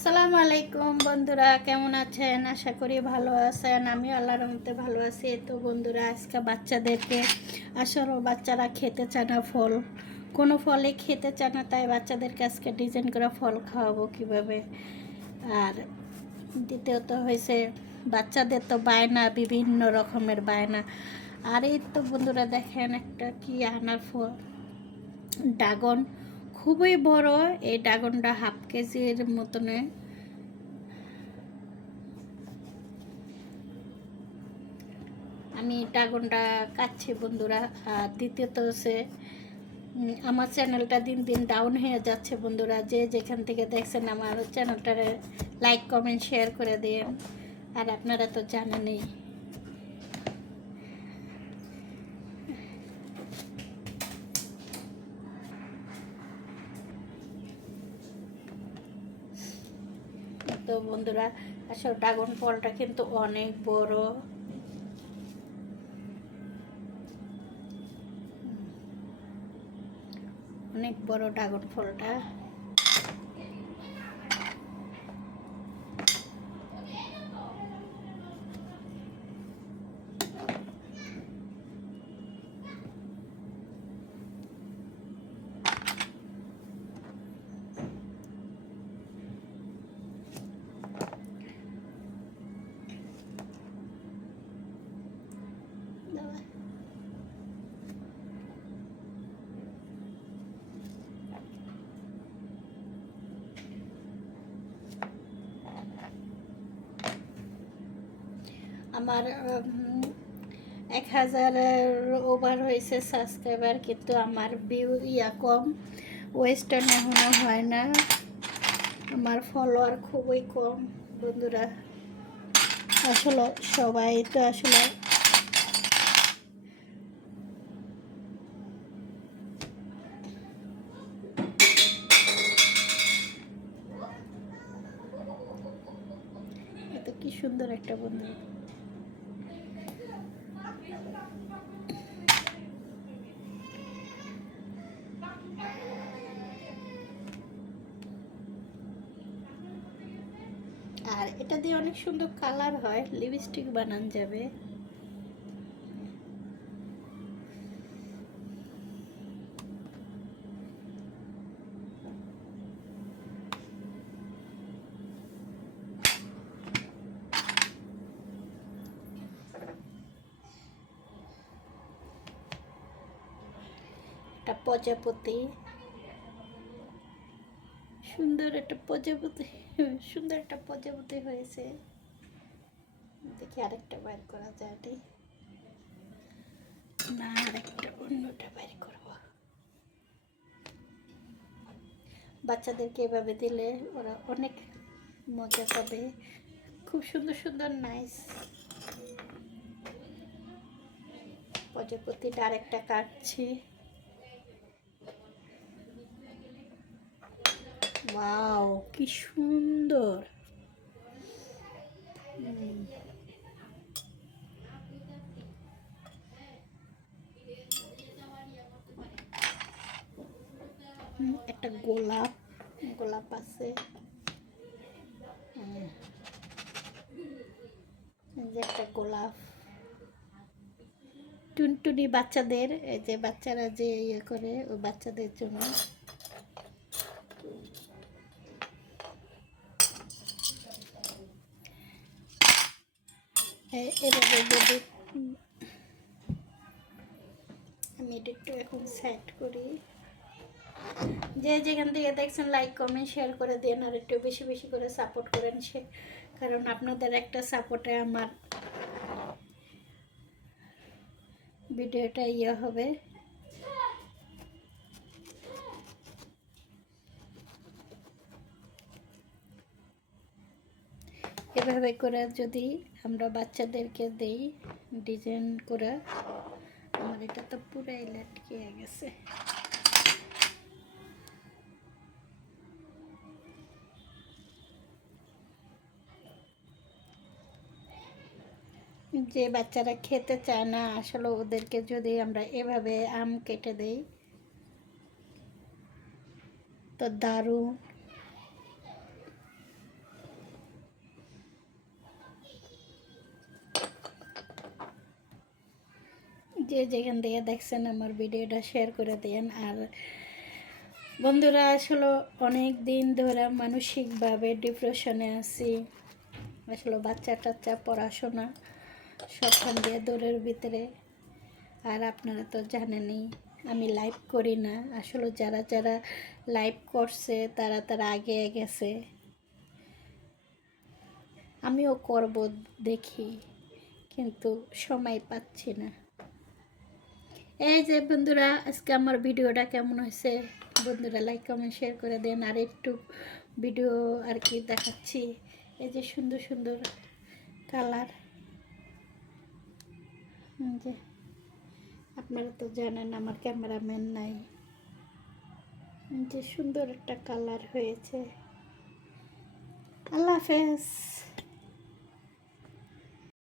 আসসালামু আলাইকুম বন্ধুরা, কেমন আছেন? আশা করি ভালো আছেন। আমি আল্লাহর রহমতে ভালো আছি। তো বন্ধুরা, আজকে বাচ্চাদেরকে আসলে বাচ্চারা খেতে চায় না ফল, কোনো ফলই খেতে চায় না, তাই বাচ্চাদেরকে আজকে ডিজাইন করে ফল খাওয়াবো কিভাবে। আর দ্বিতীয়ত হয়েছে বাচ্চাদের তো বায়না, বিভিন্ন রকমের বায়না। আর এই তো বন্ধুরা দেখেন একটা কি আনার ফল, ড্রাগন, খুবই বড়। এই ড্রাগনটা হাফ কেজির মতনে। আমি ড্রাগনটা কাটছি বন্ধুরা। আর দ্বিতীয়ত হচ্ছে আমার চ্যানেলটা দিন দিন ডাউন হয়ে যাচ্ছে বন্ধুরা। যে যেখান থেকে দেখছেন আমার চ্যানেলটারে লাইক কমেন্ট শেয়ার করে দিন। আর আপনারা তো জানেনই, তো বন্ধুরা আসলে ড্রাগন ফলটা কিন্তু অনেক বড়। অনেক বড় ড্রাগন ফলটা। আমার 1000-এর ওভার হয়েছে সাবস্ক্রাইবার, কিন্তু আমার ভিউ কম, ওয়েস্টার্ন এখনো হয় না। আমার ফলোয়ার খুবই কম বন্ধুরা। আসলে সবাই তো আসলে এত কি সুন্দর একটা বন্ধু। আর এটা দিয়ে অনেক সুন্দর কালার হয়, লিপস্টিক বানান যাবে। একটা প্রজাপতি, সুন্দর একটা প্রজাপতি, সুন্দর একটা প্রজাপতি হয়েছে। দেখি আরেকটা বাইর করা যায় না, আরেকটা অন্যটা বাইর করব। বাচ্চাদেরকে এভাবে দিলে ওরা অনেক মজা পাবে। খুব সুন্দর সুন্দর নাইস প্রজাপতিটা আরেকটা কাটছি। ওয়াও, কি সুন্দর। একটা গোলাপ, গোলাপ আছে। যে একটা গোলাপ, টুনটুনি বাচ্চাদের, এই যে বাচ্চারা যে ইয়ে করে, ওই বাচ্চাদের জন্য। এভাবে যদি আমি এটা একটু এখন সেট করি। যে যেখান থেকে দেখছেন লাইক কমেন্ট শেয়ার করে দেন, আর একটু বেশি বেশি করে সাপোর্ট করেন, কারণ আপনাদের একটা সাপোর্টে আমার ভিডিওটা হবে। এভাবে করে যদি আমরা বাচ্চাদেরকে দেই ডিজাইন করে, আমার এটা তো পুরাই লটকে গেছে। যে বাচ্চারা খেতে চায় না, আসলে ওদেরকে যদি আমরা এভাবে আম কেটে দেই তো দারুণ। যে যেখান থেকে দেখছেন আমার ভিডিওটা শেয়ার করে দেন। আর বন্ধুরা আসলে অনেক দিন ধরে মানসিকভাবে ডিপ্রেশনে আছি। আসলে বাচ্চা টাচ্চা পড়াশোনা সবখান দিয়ে দূরের ভিতরে। আর আপনারা তো জানেনই আমি লাইভ করি না। আসলে যারা যারা লাইভ করছে তারা তারা আগে গেছে, আমিও করব দেখি, কিন্তু সময় পাচ্ছি না। এই যে বন্ধুরা, আজকে আমার ভিডিওটা কেমন হয়েছে বন্ধুরা লাইক কমেন্ট শেয়ার করে দেন। আর একটু ভিডিও আর কি দেখাচ্ছি, এই যে সুন্দর সুন্দর কালার, যে আপনারা তো জানেন আমার ক্যামেরাম্যান নাই, যে সুন্দর একটা কালার হয়েছে। আল্লাহ হাফেজ।